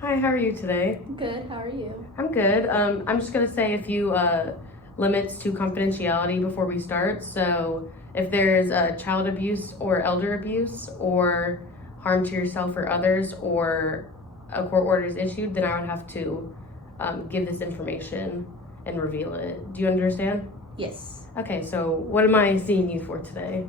Hi, how are you today? Good, how are you? I'm good. I'm just gonna say a few limits to confidentiality before we start. So, if there's child abuse or elder abuse or harm to yourself or others, or a court order is issued, then I would have to give this information and reveal it. Do you understand? Yes. Okay, so what am I seeing you for today?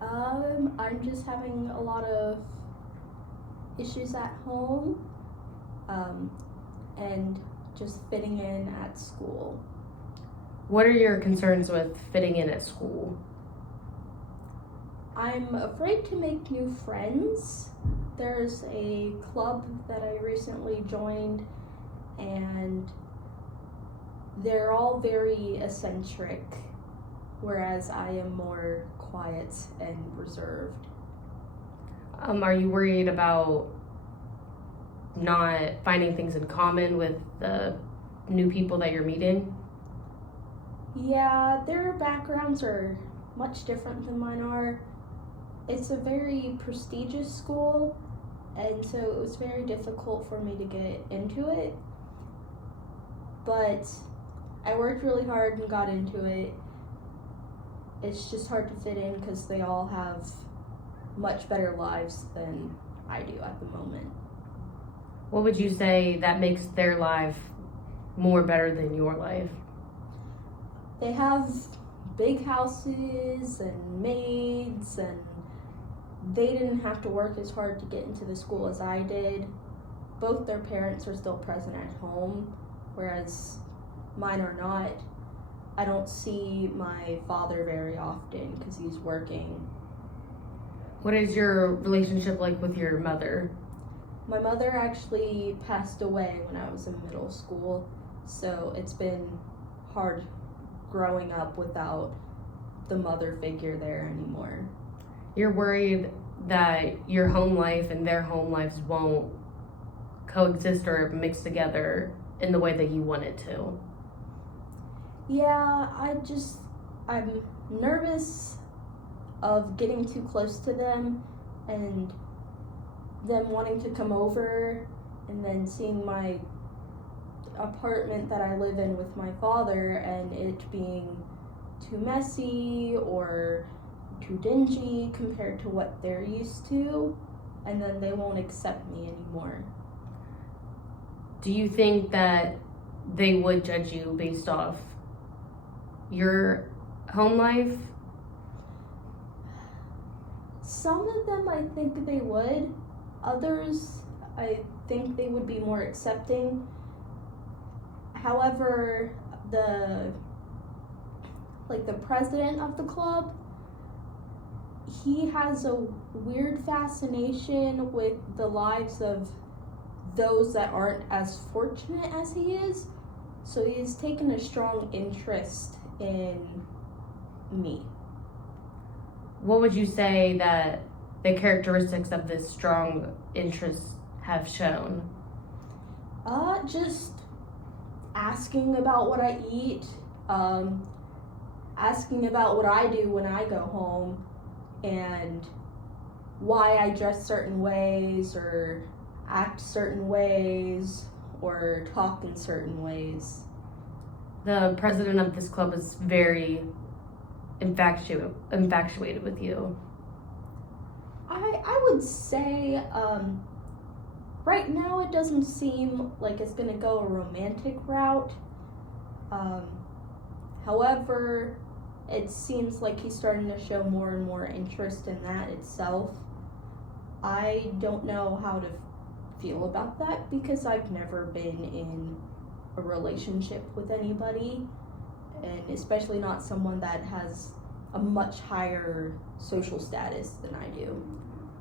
I'm just having a lot of issues at home, and just fitting in at school. What are your concerns with fitting in at school? I'm afraid to make new friends. There's a club that I recently joined, and they're all very eccentric, whereas I am more quiet and reserved. Are you worried about not finding things in common with the new people that you're meeting? Yeah, their backgrounds are much different than mine are. It's a very prestigious school, and so it was very difficult for me to get into it. But I worked really hard and got into it. It's just hard to fit in because they all have much better lives than I do at the moment. What would you say that makes their life more better than your life? They have big houses and maids, and they didn't have to work as hard to get into the school as I did. Both their parents are still present at home, whereas mine are not. I don't see my father very often because he's working. What is your relationship like with your mother? My mother actually passed away when I was in middle school, so it's been hard growing up without the mother figure there anymore. You're worried that your home life and their home lives won't coexist or mix together in the way that you want it to. Yeah, I'm nervous of getting too close to them and them wanting to come over and then seeing my apartment that I live in with my father and it being too messy or too dingy compared to what they're used to, and then they won't accept me anymore. Do you think that they would judge you based off your home life? Some of them I think they would. Others I think they would be more accepting. However, the president of the club, he has a weird fascination with the lives of those that aren't as fortunate as he is. So he's taken a strong interest in me. What would you say that the characteristics of this strong interest have shown? Just asking about what I eat, asking about what I do when I go home, and why I dress certain ways, or act certain ways, or talk in certain ways. The president of this club is very infatuated with you. I would say right now it doesn't seem like it's going to go a romantic route. However, it seems like he's starting to show more and more interest in that itself. I don't know how to feel about that because I've never been in a relationship with anybody, and especially not someone that has a much higher social status than I do.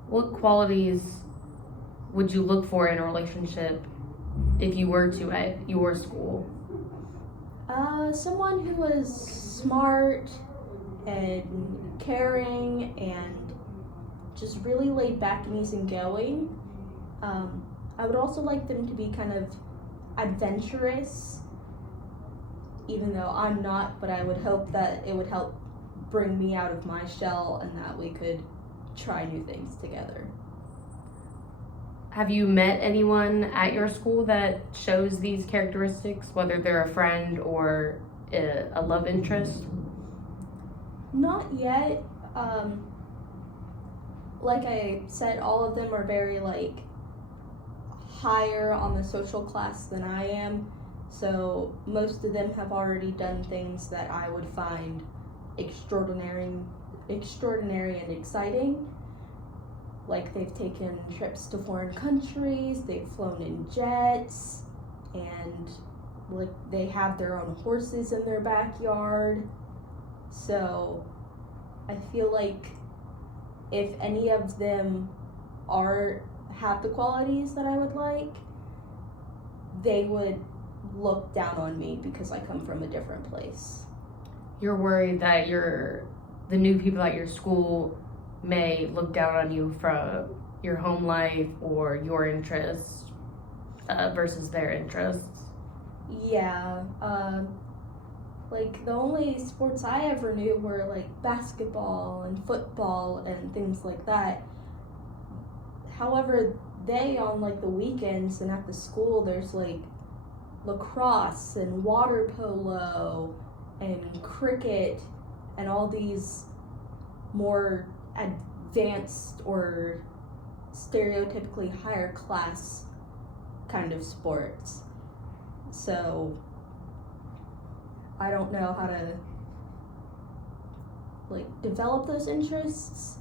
What qualities would you look for in a relationship if you were to at your school? Someone who is smart and caring and just really laid back and easygoing. I would also like them to be kind of adventurous, even though I'm not, but I would hope that it would help bring me out of my shell and that we could try new things together. Have you met anyone at your school that shows these characteristics, whether they're a friend or a love interest? Not yet. Like I said, all of them are very like higher on the social class than I am. So most of them have already done things that I would find extraordinary and exciting. Like they've taken trips to foreign countries, they've flown in jets, and like they have their own horses in their backyard. So I feel like if any of them have the qualities that I would like, they would look down on me because I come from a different place. You're worried that the new people at your school may look down on you from your home life or your interests versus their interests. Yeah, like the only sports I ever knew were like basketball and football and things like that. However, they on like the weekends and at the school there's like lacrosse and water polo and cricket and all these more advanced or stereotypically higher class kind of sports. So I don't know how to like develop those interests.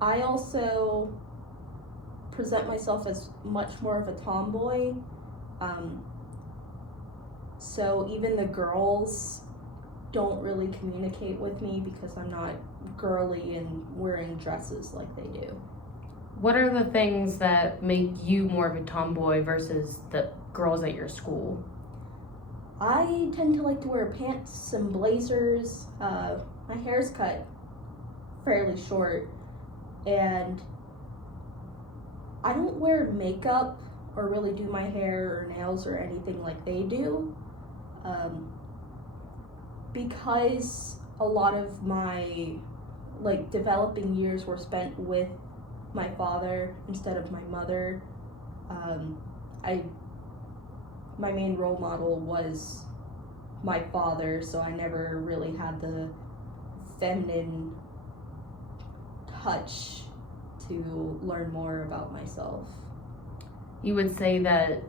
I also present myself as much more of a tomboy. So even the girls don't really communicate with me because I'm not girly and wearing dresses like they do. What are the things that make you more of a tomboy versus the girls at your school? I tend to like to wear pants and blazers. My hair's cut fairly short, and I don't wear makeup or really do my hair or nails or anything like they do. Because a lot of my like developing years were spent with my father instead of my mother. My main role model was my father, so I never really had the feminine touch to learn more about myself. You would say that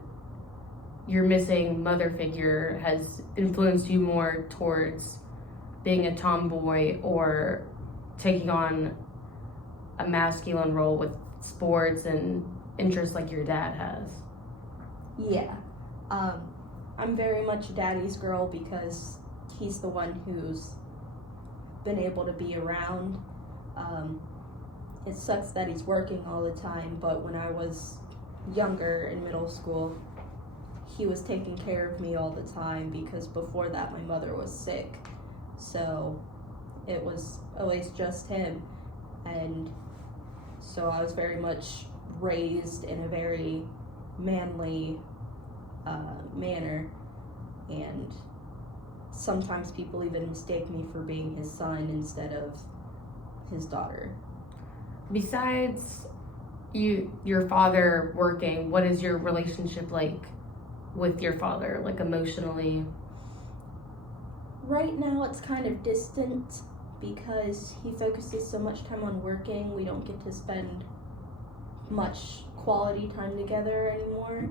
your missing mother figure has influenced you more towards being a tomboy or taking on a masculine role with sports and interests like your dad has. Yeah. I'm very much daddy's girl because he's the one who's been able to be around. It sucks that he's working all the time, but when I was younger in middle school, he was taking care of me all the time because before that my mother was sick. So it was always just him. And so I was very much raised in a very manly manner, and sometimes people even mistake me for being his son instead of his daughter. Besides your father working, what is your relationship like with your father, like emotionally? Right now it's kind of distant because he focuses so much time on working. We don't get to spend much quality time together anymore.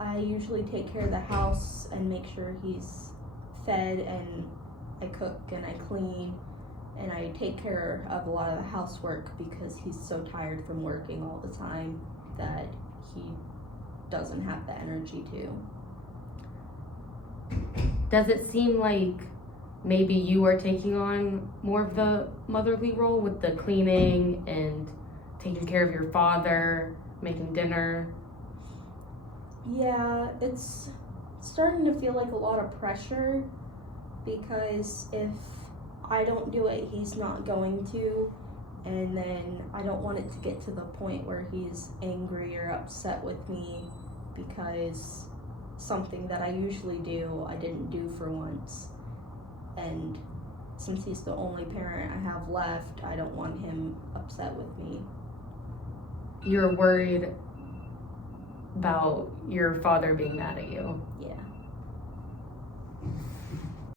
I usually take care of the house and make sure he's fed, and I cook and I clean and I take care of a lot of the housework because he's so tired from working all the time that he doesn't have the energy to. Does it seem like maybe you are taking on more of the motherly role with the cleaning and taking care of your father, making dinner? Yeah, it's starting to feel like a lot of pressure because if I don't do it, he's not going to, and then I don't want it to get to the point where he's angry or upset with me because something that I usually do, I didn't do for once. And since he's the only parent I have left, I don't want him upset with me. you're worried about your father being mad at you. Yeah.